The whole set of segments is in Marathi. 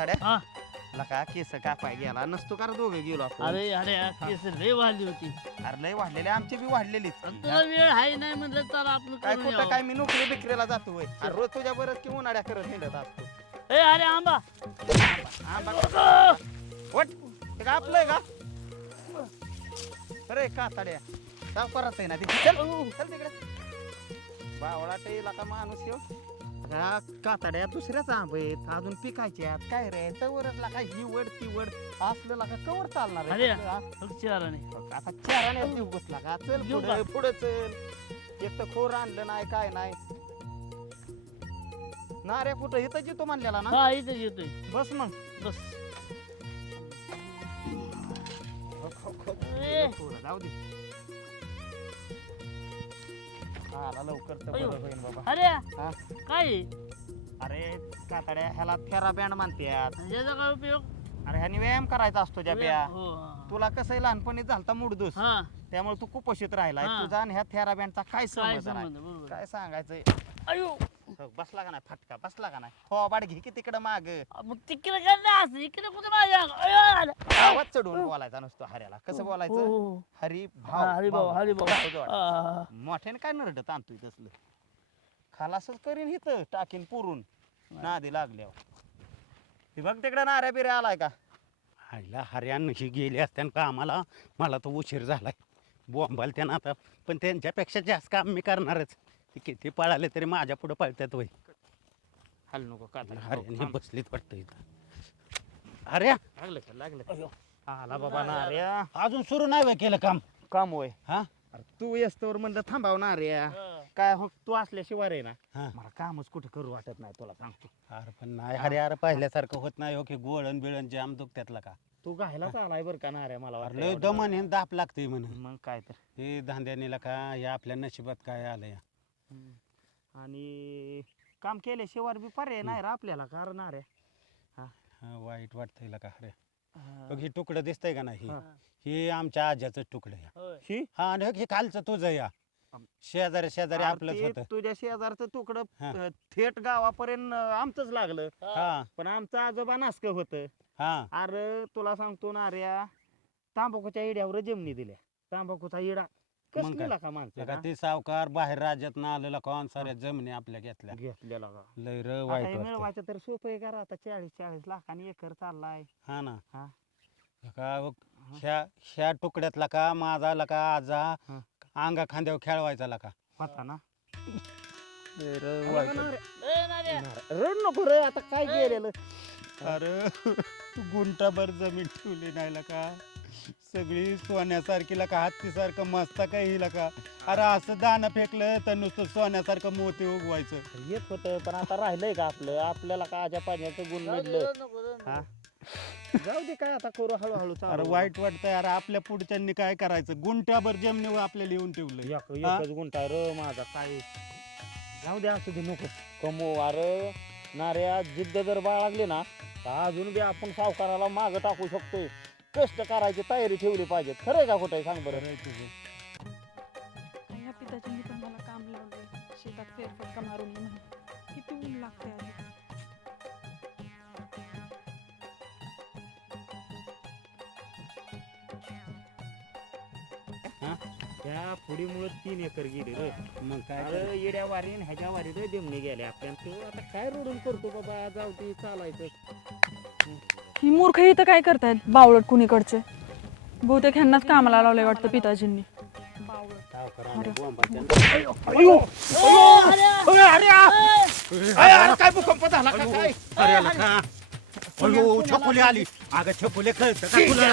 काताड्या लका केस कापाय गेला नसतो का दोघे गेलो आपण. अरे अरे केस लय वाढली होती. अरे लय वाढलेले आमची बी वाढलेलीच. तुला वेळ आहे नाही म्हणलं तर आपण काय करून कुठं यावं. काय मी नोकरी बिकरीला जातो होय. अरे रोज तुझ्या बरंच की उन्हाळ्या करत हिंडत असतो. ए अरे आंबा वट ते का आपलंय का अरे काताड्या सावकाराच आहे ना ते. चल तिकडे बावळा टेला का माणूस येऊ काताड्या दुसऱ्याच आंब आहेत अजून पिकायचे आहेत काय रे तवरच लाका ही वड ती वड असलं लाका कवर चालणार आहे. अरे नाही आता चाराने जीव बसला का चल जीव पुढे पुढे चल. एक तर खोर आणलं नाही काय नाही ना रे कुठं इथं जितो म्हणलेला ना. हा इथं येतोय बस मग बस. थोडं जाऊ दे आला लवकर तर अयो. बरं होईन बाबा. अरे हा? काय अरे काताड्या ह्याला थेरा बँड म्हणतात. याचा काय उपयोग. अरे ह्यानी व्यायाम करायचा असतो ज्या बिया हो तुला कसं लहानपणी झालता मुडदूस हा त्यामुळे तू कुपोषित राहिलाय हा. तुझा आणि ह्या थेरा बँडचा काय काय संबंध नाही. संबंध बरोबर. काय सांगायचंय अयो बसला का नाही फटका बसला का नाही हो बाड घे की तिकडं माग मग तिकडे काय नाही असं इकडे कुठे माझ्या अयो आवाज चढून बोलायचा नसतो हऱ्याला कसं बोलायचं हरी भाव हरी भाऊ हरी भाऊ. मोठ्याने काय नरडत आणतोय तसलं खालासच करीन हिथं टाकीन पुरून नादी लागल्यावर हे बघ तिकडे नाऱ्या बिऱ्या आलाय का. आईला हरियाण ही गेली असत्या का आम्हाला मला तो उशीर झालाय बोंबाल त्यांना आता पण त्यांच्यापेक्षा जास्त काम मी करणारच. ते किती पळाले तरी माझ्या पुढे पळतात वय. हल नको का हरियाण बसलीत वाटतं इथं. अरे लागलं आला बाबा नाऱ्या अजून सुरू नाही वय केलं काम. काम होय हा अरे तू येस्तवर म्हणलं थांबाव नाऱ्या काय हो तू असल्याशिवाय रे ना हा. मला कामच कुठं करू वाटत नाही तुला सांगतो. अरे पण नाही अरे अरे पाहिल्यासारखं होत नाही हो की गोळण बिळण जाम दुखत्यातला का. तू घायलाच आलाय बरं का नाऱ्या मला अरे वाटलं लय एवढं. दमन हे दाप लागते म्हणून मग काय तर हे धांद्यानीला का या आपल्या नशिबात काय आलंय. आणि काम केल्याशिवाय बी पर्याय नाही रा आपल्याला कारण नाऱ्या हा, वाईट वाटतंय का अरे बघ हे तुकडं दिसतंय का नाही हे आमच्या आज्याचं तुकडं या. ही हा आणि हे खालचं तुझं या शेजारी शेजारी आपलंच अरे ते होतं. तुझ्या शेजारचं तुकडं हा. थेट गावापर्यंत आमचंच लागलं हा पण आमचं आजोबा नासक होतं. हा अरे तुला सांगतो नाऱ्या तांबाखूच्या इड्यावर जमिनी दिल्या तांबाखूचा इडा मग काय? कसला का माणसं का ते सावकार बाहेर राज्यात ना आलेला कोण साऱ्या जमिनी आपल्या घेतल्या घेतलेला का लय र आता वाईट हे वाटतंय. मिळवायचं तर सोपं आहे का रे आता 40 लाखांनी एकर चाललाय. हा ना हा. का बघ, ह्या तुकड्यातला का माझा लका आजा हा. अंगा खांद्यावर खेळवायचा लका होता ना वाईट रड नको रे आता काय गेलेलं. अरे गुंटाभर जमीन ठेवली नाही लका सगळी सोन्यासारखी लका हत्तीसारखं मस्त काय ही लका. अरे असं दाणं फेकलं तर नुसतं सोन्यासारखं मोती उगवायचं. येत होतं पण आता राहिलंय का आपल्याला का आजा पाण्याचं गुण मिळलं. हा जाऊ दे काय आता करू हळूहळू अरे चालू. वाईट वाटतंय. अरे आपल्या पुढच्यांनी काय करायचं गुंट्याभर जमिनीवर आपल्याला येऊन ठेवलं. एकच गुंठा र माझा काय जाऊ दे असू दे नको कमो. अरे नाऱ्या जिद्द जर बाळगली ना तर अजून बी आपण सावकाराला मागं टाकू शकतोय. कष्ट करायची तयारी ठेवली पाहिजे. खरंय का कुठे सांग बरं. ह्या पिताजींनी पण मला काम लावलंय शेतात फेरफटका मारून ये म्हणून. किती ऊन लागतंय आधीच. त्या पुढीमुळे 3 एकर गेली रे. मग काय अरे येड्या वारीन ह्याच्या वारी रे देमणी गेले आपल्याला. तू आता काय रोडून करतो बाबा जाऊ दे चालायचं. ही मूर्ख इथं काय करतायत बावळट कुणीकडचे. बहुतेक ह्यांनाच कामाला लावलंय वाटतं पिताजींनी. काय भूकंप झाला का काय. अरे लका अयो छपुली आली. अगं छपुले कळतं का तुला?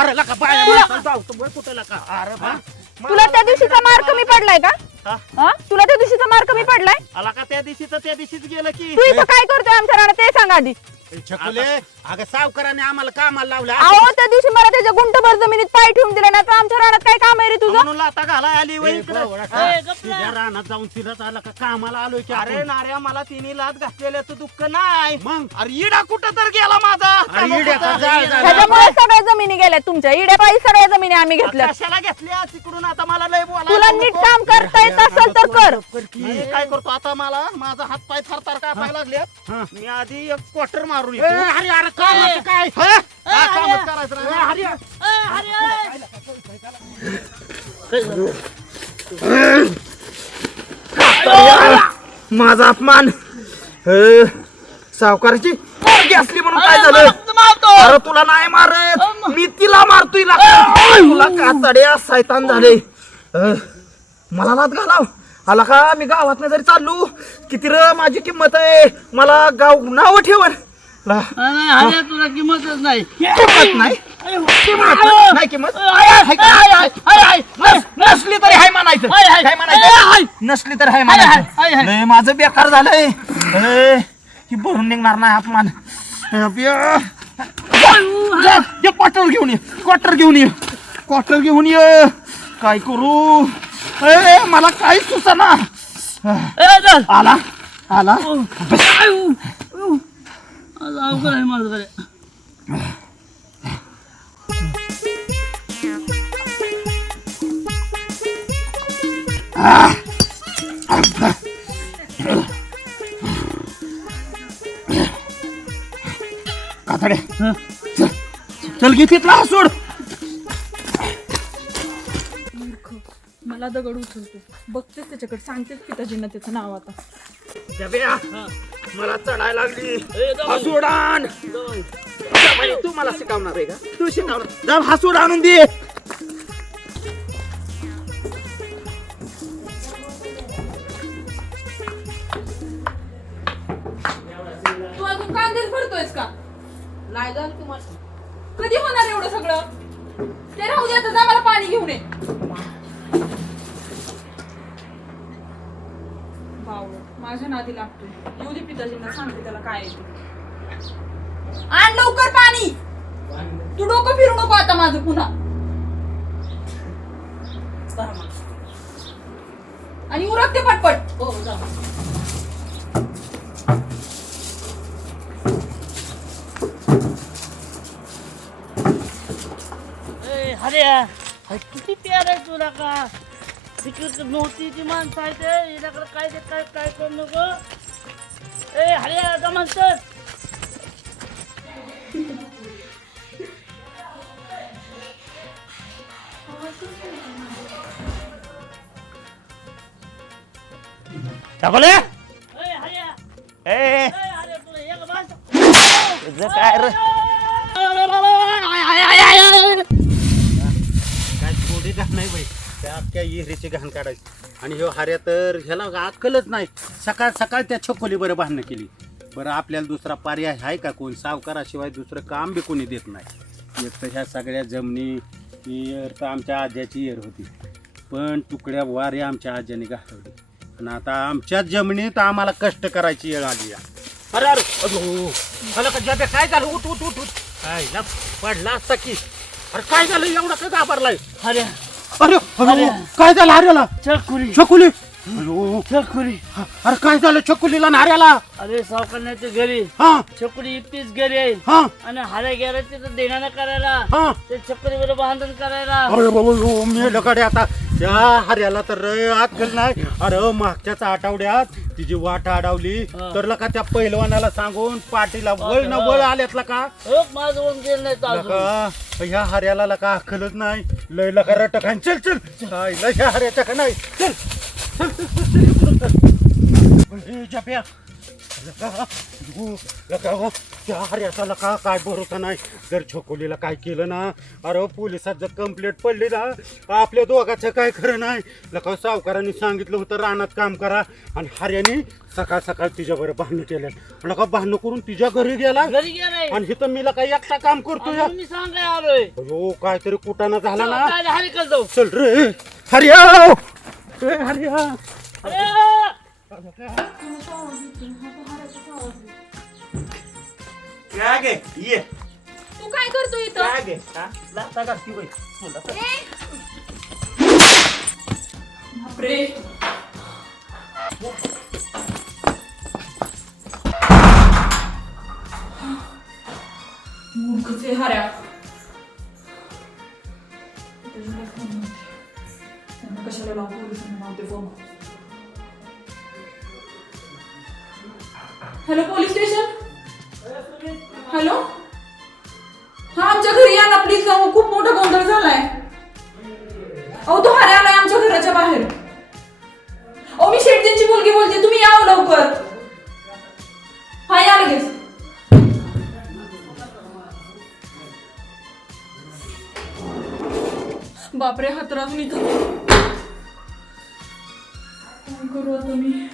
अरे लका बाया माणसाला जाऊ कुठं लका. अरे बा तुला त्या दिवशीचा मार कमी पडलाय का. हा? तुला त्या दिवशीचा मार कमी पडलाय. आला का त्या दिवशीच गेलं की. तू इथं काय करतोय आमच्या रानात ते सांग आधी. छकुले अगं सावकाराने आम्हाला कामाला लावलं अहो त्या दिवशी मला त्याच्या गुंठभर जमिनीत पाय ठेवून दिला ना तर आमच्या रानात काय काम आहे रे तुझं? म्हणून लाता घाला आली ए, वय इकडं. बावळा, ए, गप्प तुझ्या रानात जाऊन तिला आला का कामाला आलोय की अरे आपण? नाऱ्या मला तिने लात घातलेल्याचं दुःख नाही मग अरे इडा कुठं तर गेला माझा अरे इड्याचा जाळ झाला. त्याच्यामुळे सगळ्या जमिनी गेल्या तुमच्या इड्यापायी सगळ्या जमिनी आम्ही घेतल्या. कशाला घेतल्या तिकडून आता मला लय तुला बोला नीट काम करता येत असेल तर कर. मी काय करतो आता मला माझा हात पाय थरथर कापायला लागले हा. मी आधी एक क्वार्टर मारून ए, येतो अरे अरे कामाचं काय हा? हा, कामच करायचं नाही. माझा अपमान सावकाराची पोरगी असली म्हणून काय झालं अरे तुला नाही मारत मी तिला मारतोय तुला कातड्या सैतान झाले मला लात घालाव आला का मी गावात जरी चाललो किती र माझी किंमत आहे मला गाव नाव ठेवण अरे तुला किंमतच नाही किंमत नाही नाही किंमत नसली तरी हाय म्हणायचं काय म्हणायचं नसली तरी हाय म्हणायचं लय माझं बेकार झालंय ही भरून निघणार नाही अपमान क्वार्टर घेऊन ये क्वार्टर घेऊन ये क्वार्टर घेऊन ये काय करू मला काही सुचना आला आला अवघड आहे माझं बरे. कातडे चल घे तिथला सोड मला दगड उचलतो बघतेच त्याच्याकडे सांगतेच पिताजींना त्याचं नाव आता. जब्या मला चढायला लागली हसूडान तू मला शिकवणार आहे का तू शिकवणार जा हसूड आणून दे तू अजून कांदेच भरतोयस का? नाही झालं तुम्हाला कधी होणार एवढं सगळं? ते राहू दे आता जा मला पाणी घेऊन ये. बावळट माझ्या नादी लागतोय. येऊ दे पिताजींना सांगते त्याला काय आहे ते. आण लवकर पाणी. तू डोकं फिरू नको आता माझं पुन्हा. आणि उरकते पटपट. हो जा. हरे किती प्यार आहे तुला का तिकडे नव्हती माणसं आहे ते हिच्याकडे काय ते काय काय करू नको ए हरे जमान तर टाकले हरे ए हरे तुला एक बास तुझं काय रे काय थोडी घाण नाही बाई त्या अख्ख्या इहरीची घाण काढायची आणि ह्यो हार्या तर ह्याला अक्कलच नाही सकाळ सकाळ त्या छकोली बरं भांडणं केली बरं आपल्याला दुसरा पर्याय आहे का कोण सावकाराशिवाय दुसरं काम बी कोणी देत नाही एक तर ह्या सगळ्या जमिनी इयर तर आमच्या आज्याची इयर होती पण तुकड्या वारे आमच्या आज्याने घालवली आणि आता आमच्याच जमिनीत आम्हाला कष्ट करायची वेळ आली आहे. अरे अरे अयो मला का जाते काय झालं उठ उठ उठ उठ काय ना पडला असता की अरे काय झालं एवढा का घाबरलाय हरे अरे अरे काय झालं हऱ्याला चकुरी छकुली अयो चकुरी अरे काय झालं छकुलीला आणि हऱ्याला अरे सावकारण्याच्या घरी हा चकुरी एकटीच घरी आहे हा आणि हाऱ्या गेला तिथं देण्यानं करायला हा ते चकुरी बरोबर भांडण करायला अरे बाबा मी लकडे आता त्या हऱ्याला तर अक्कल नाही अरे मागच्याच आठवड्यात तिची वाट अडवली तर लका त्या पहिलवानाला सांगून पाठीला वळ न वळ आल्यात लका हो माझं होऊन गेलं नाही तर अजून. लका ह्या हऱ्याला लका अक्कलच नाही लय लका रटक आणि चल चल काय लय ह्या हऱ्याच्या का नाही चल चल चल चल ए, जप्या. लका, लका हो, त्या हऱ्याचा लका काय भरोसा नाही जर छकोलीला काय केलं ना अरे पोलिसात जर कंप्लेंट पडली ना आपल्या दोघाचं काय खरं नाही लका सावकारांनी सांगितलं होतं रानात काम करा आणि हऱ्याने सकाळ सकाळ तिच्याबरोबर भांडणं केलं लका भांडणं करून तिच्या घरी गेला घरी गेलाय आणि इथं मी लका एकटा काम करतोय अजून मी सांगाय आलोय अयो काहीतरी कुटाणा झाला ना काय हरी कर जाऊ चल रे हरिया ए, हरिया काय गे ये तू काय करतो इथं काय गे हा लाथा घालती होय तुला तर. बापरे मूर्खच आहे हऱ्या त्यांना कशाला लावून पोलिसांना लावते phone hello police station hello हा आमच्या घरी या ना प्लीज जाऊ खूप मोठा गोंधळ झालाय अहो तो हऱ्या आलाय आमच्या घराच्या बाहेर अहो मी शेटजींची मुलगी बोलते तुम्ही या लवकर हा या लगेच बापरे हातराच निघत काय करू आता मी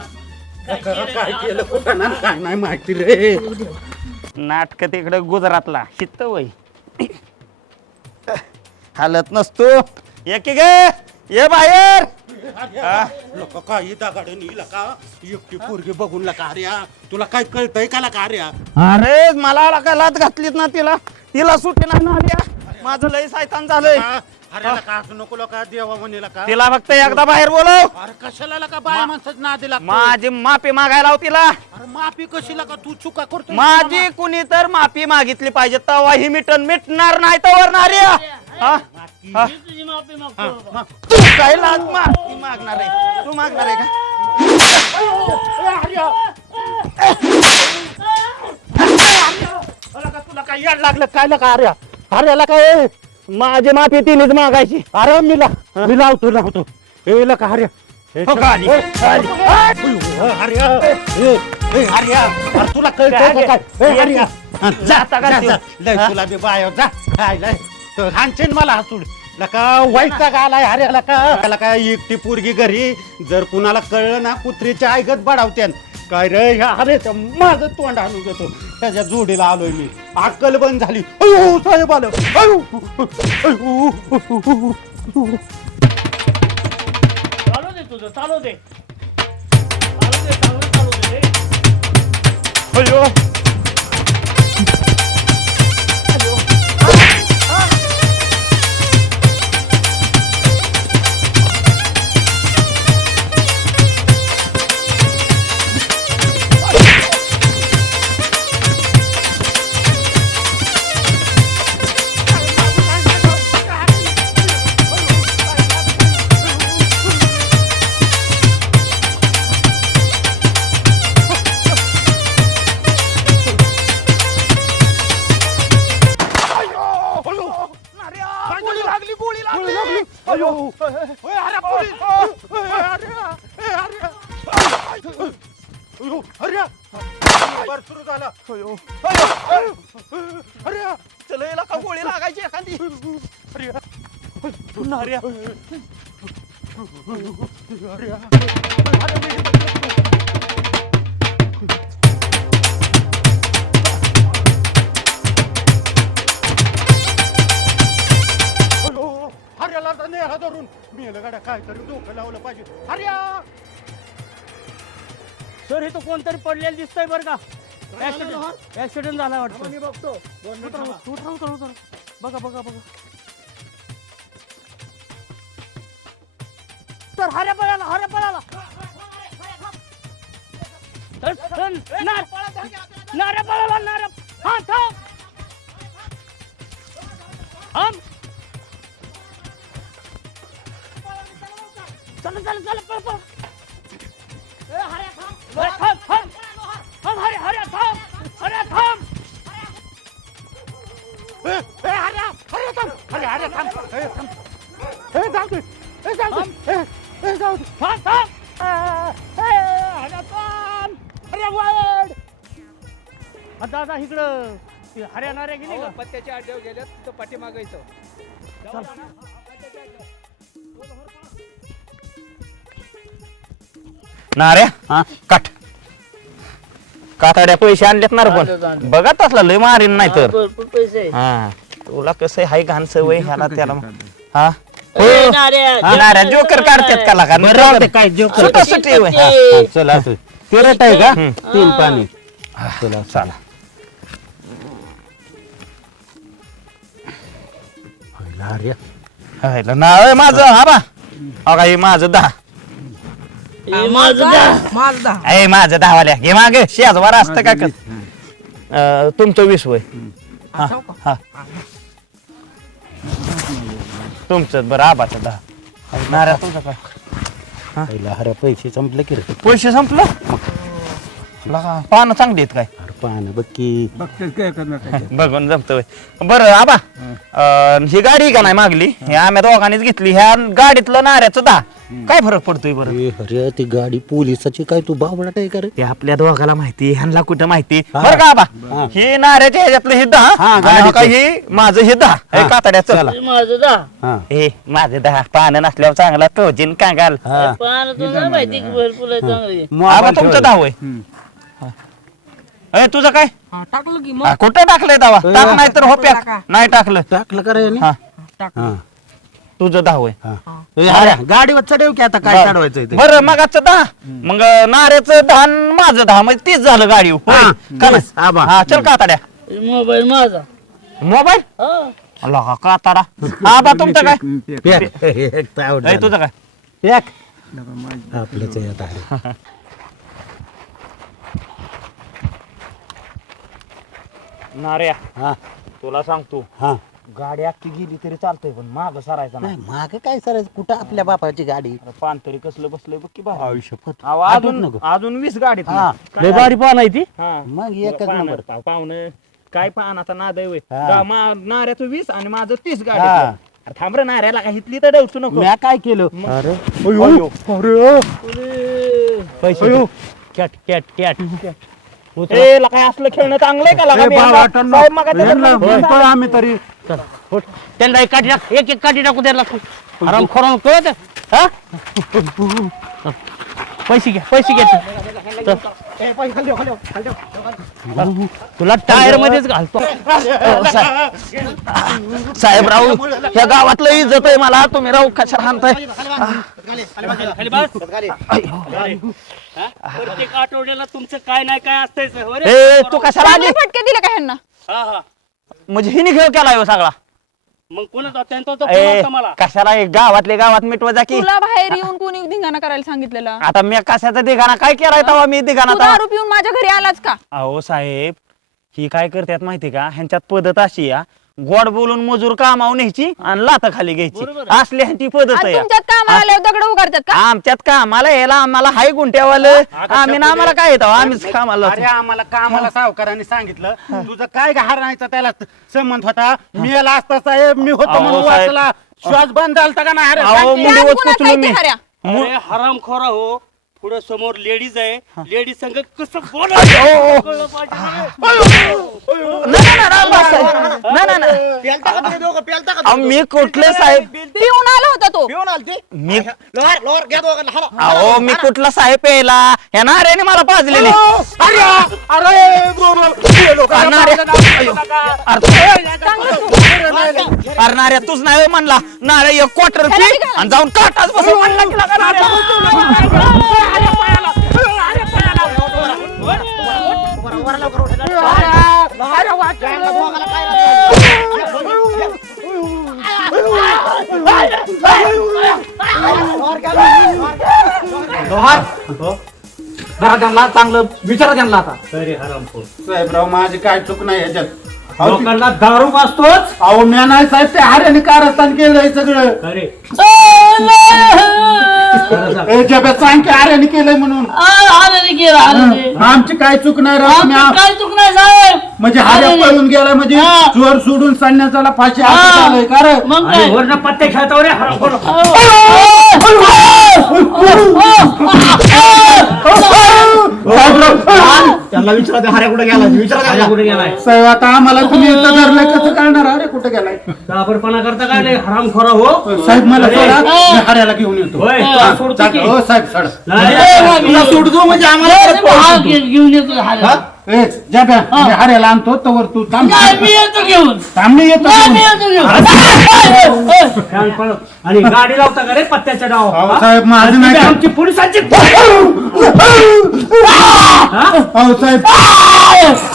काय केलं कुठं ना काय नाही माहिती रे. नाटक तिकडे गुजरातला शित्त वय हालत नसतो एकी गे ये बाहेर लोक काही दागाडून येईल का एकटी पोरगी बघून लका अरे तुला काय कळतंय का लका अरे अरे मला का लात घातलीत ना तिला तिला सुटी नाही ना आल्या माझं लय सायतान झालंय अरे लका असं नको लका देवा म्हणेला का तिला फक्त एकदा बाहेर बोलव अरे कशाला लका बाया माणसाच ना दिला माझी माफी मागायला लाव तिला अरे माफी कशी लका तू चुका करतो माझी कुणी तर माफी मागितली पाहिजे तवा ही मिटणार नाही तवर नार्या हा? हा? मी तुझी माफी मागतो बाबा. तू काय लाज माफी मागणार आहे तू मागणार आहे का तुला काय याड लागलं काय लका अरे अरे काय माझी माफी तिनेच मागायची अरे मी लावतो ए लका अरे हो का आली? तुला कळतंय का काय ए, हर्या. जाता का जा, लय तुला बी बायो जा काय लय तो हाणशील मला हसूड लका वाईट आलाय अरे लका एकटी पोरगी घरी जर कुणाला कळलं ना कुत्रीच्या ऐकत बडावत्यान काय रे ह्या अरे त्या माझं तोंड आणून घेतो त्याच्या जोडीला आलोय मी अक्कल बंद झाली अयो साहेब आलं अयो चालू दे तुझं चालू दे चालू दे रे. अयो सुरू झाला चल याला का गोळी लागायची एखादी हर्याला नेहा धरून मी गाड्या काय तरी डोकं लावलं पाहिजे हर्या सर हे तो कोणतरी पडलेलं दिसतंय बरं का ऍक्सिडेंट झाला वाटतं मी बघतो उतरा. बघा सर हऱ्या पळाला नाऱ्या पळाला नाऱ्या हा थांब चल पळ हऱ्या थांब दादा इकडं हऱ्या नाऱ्या गेली का पत्त्याच्या अड्ड्यावर गेल्यात तिथं पाठी मागायचं नाऱ्या काट काताड्या पैसे आणलेत ना रे पण बघा तसला लय मारीन नाही तर भरपूर पैसे हा तुला कसं हाय घाण सवय ह्याला त्याला हा ए, नाऱ्या, नाऱ्या जोकर काढतात का लागा काय जोकर सुटी होय. चला असं तेरट आहे का 3 पाणी चला चला हायला नाव माझं हा बा अगा हे माझं 10 ए, माझं जा. ए माझं 10 वाल्या घे माग शेजवार असतं का कस तुमचं 20 वय हा हा तुमचं बरं आबाचं 10 नाऱ्या तुझं काय पहिला हऱ्या पैसे संपले की रे पैसे संपलं लगा पानं चांगली आहेत काय अरे पाहणं बघ की बघून जमत बरं आबा ही गाडी का नाही मागली हे आम्ही दोघांनीच घेतली ह्या गाडीतलं नाऱ्याचं 10 काय फरक पडतोय बरं अरे ती गाडी पोलिसाची काय तू बावळाट आहे का रे ते आपल्या दोघाला माहिती ह्यांना कुठं माहिती बरं का आबा हे नाऱ्याच्या ह्याच्यातलं हे 10 हा, आणि हो का हे माझं हे 10 हे कातड्याचं ए, माझं जा. हा हे माझे 10 पानं नसल्यावर चांगला टोजीन कांगाल हा पाहणं तुला माहिती की भरपूर आहे चांगली. आबा तुमचं 10 होय ए तुझं काय टाकलं की हा, कुठं टाकलंय दावा टाक नाही तर हो पॅक नाही टाकलं टाकलं का रे यांनी? हा हा तुझं 10 होय हा ए, हऱ्या, गाडीवर चढव की आता काय चढवायचं ते बरं मगाचं 10 मग नाऱ्याचं 10 आणि माझं 10 म्हणजे 30 झालं गाडी हा, 30, आबा. हा चल काताड्या ए, मोबाईल माझा मोबाईल हा. अल्ला का काताडा हा बा तुमचं काय पॅक. एक तावड ए, झालं. तुझं काय पॅक. आपलंच आहे आता हऱ्या. नाऱ्या हा तुला सांगतो हा गाडी अख्खी गेली तरी चालतंय पण माग सरायचा नाही माग काय सर कुठं आपल्या बापाची गाडी पान तरी कसलं बसलंय बघ की बा आयुष्यपत अजून अजून 20 गाडीत हा. लय भारी पाहणं आहे ती. मग एकच नंबर पाहुणं काय पाहन आता नादय होय हा. नाऱ्याचं 20 आणि माझं 30 गाडी हा. अरे थांब रे नाऱ्याला काय हितली तर डवचू नको म्या काय केलं अरे पैसे कॅट कॅट कॅट ए ला काय असलं खेळणं चांगलंय का लगा? मी आता साहेब मगाच्या दरम्यान आम्ही तरी त्यांना एक काठी टाक एक काठी टाकू द्यायला आराम खरं कळत हा पैसे घ्या तुला टायर मध्येच घालतो साहेब राहू ह्या गावातलं इज्जत आहे मला तुम्ही राहू कशा हाणताय प्रत्येक आठवड्याला तुमचं काय नाही काय असतंय ए तू कशाला आली फटके दिले का ह्यांना म्हणजे हिने खेळ केला हो सगळा मग कोणाचा त्यांचा तो ए फोन होता मला कशाला हे गावातले गावात मिटवा जा की तुला बाहेर येऊन कोणी धिंगाणा करायला सांगितलेलं आता मी कशाचा दिघाणा काय केलाय तेव्हा मी दिघाणा तू दारू पिऊन माझ्या घरी आलाच का अहो साहेब ही काय करतात माहिती का ह्यांच्यात पद्धत अशी या गोड बोलून मजूर कामावर न्यायची आणि लाता खाली घ्यायची बरोबर असली ह्यांची पद्धत आणि आहे तुमच्यात कामाला आल्यावर दगड उगारतात का आमच्यात कामाला यायला आम्हाला हाय गुंट्यावालं आम्ही ना आम्हाला काय येतो आम्हीच कामाला अरे आम्हाला कामाला सावकारांनी सांगितलं तुझं काय हरायचं त्याला संबंध होता मी याला असता साहेब मी होतो अहो, म्हणून साहेब. वाचला श्वास बंद झालता का नाही अहो, अरे मुंडी त्यात वत कुणाचं कुचलू आहे मी ते हऱ्या? अरे हरामखोरा हो पुढे समोर लेडीज आहे लेडीज संग कसं अहो. बोलायचं कळलं पाहिजे. मी कुठले साहेब पिऊन आला होता तो मी अहो मी कुठला साहेब प्यायला ह्या नाऱ्याने मला पाजलेले अरे नाऱ्या तूच नाही म्हणला नाऱ्या एक क्वार्टर फी आणि जाऊन काटाच बसून म्हणला की लगा त्यांना चांगलं विचारा त्यांना आता साहेबराव माझी काय चूक नाही ह्याच्यात लोकांना दारू वाचतोच अहो म्या नाही साहेब ते हार्याने कारस्थान केलंय सगळं अरे ए, जब्या सांग की हार्याने केलंय म्हणून आले गेला आले आमची काय चूक नाही राव म्या काय चुक नाही साहेब म्हणजे हार्या पळून गेला म्हणजे चोर सोडून संन्यासाला फाशी असं झालंय का रे मग काय वरनं पत्ते खेळतो रे हरामखोर. त्यांना विचारा हार्या कुठे गेला विचारा कुठे गेलाय साहेब आता आम्हाला तुम्ही इथं धरलंय कसं कळणार अरे कुठे गेलाय काबरपणा करता काय नाही हरामखोरा हो साहेब मला सोडा मी हार्याला घेऊन येतो होय, हा, सोडतो चाल- की. हो साहेब सोडा नाही, तुला सोडतो म्हणजे आम्हाला घेऊन येतो ए जाब्या मी हाऱ्याला आणतो तवर तू थांब नाही, मी येतो घेऊन थांबली येतो नाही, मी घेऊन. येतो घेऊन फॅन पळव. आणि गाडी लावता का रे पत्त्याच्या डाव अहो साहेब माझं नाही का- आमची पोलिसांची अहो साहेब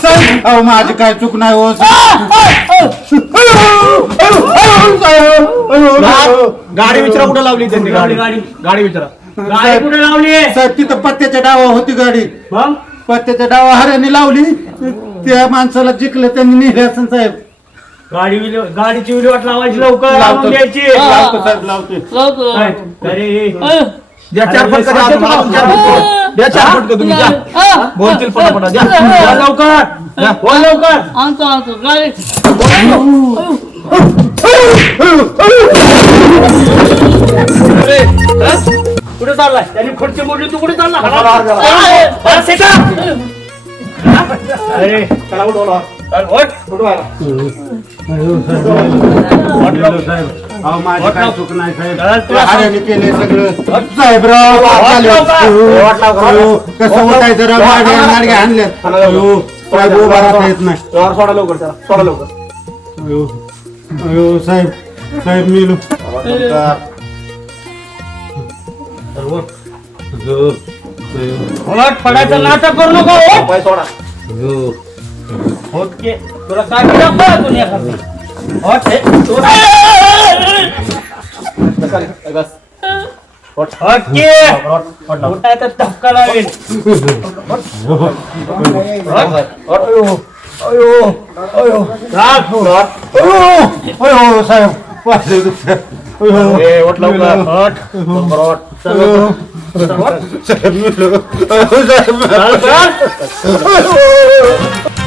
साहेब अहो माझी काय चूक नाही हो गाडी विचारा कुठे लावली त्यांनी गाडी गाडी गाडी विचारा गाडी कुठे लावली साहेब तिथं पत्त्याच्या डावा होती गाडी मग पत्त्याच्या डावा हाऱ्याने लावली त्या माणसाला जिंकलं त्यांनी नेले असं साहेब गाडीची विल्हेवाट लावायची लवकर लावून द्यायची लावतो साहेब लावतो लावतो. काय? अरे द्या चार फटका द्या तुम्हाला, चार फटका. द्या चार फटका तुम्ही द्या. बोलतील पटापटा द्या. द्या लवकर द्या. बोल लवकर आणतो गाडी कुठे चाललाय त्यांनी खुर्ची मोडली तू कुठे चालला अरे चला उठवला अहो माझी काय चूक नाही साहेब तुला हाऱ्याने केले सगळं साहेबराव कसं उठायचं रे माडगे आणले साहेब उभा राहता येत नाही सोडा लवकर चला सोडा लवकर अयो साहेब साहेब मेलो उलट पडायचं नाटक करू नको हो. सोडा ओके तुला काय केलं दुनिया उठायचं धक्का लावेल अयो साहेब वाजले दुखतं. अयो. साहेब मेलो. अयो, साहेब चल, चल. अयो.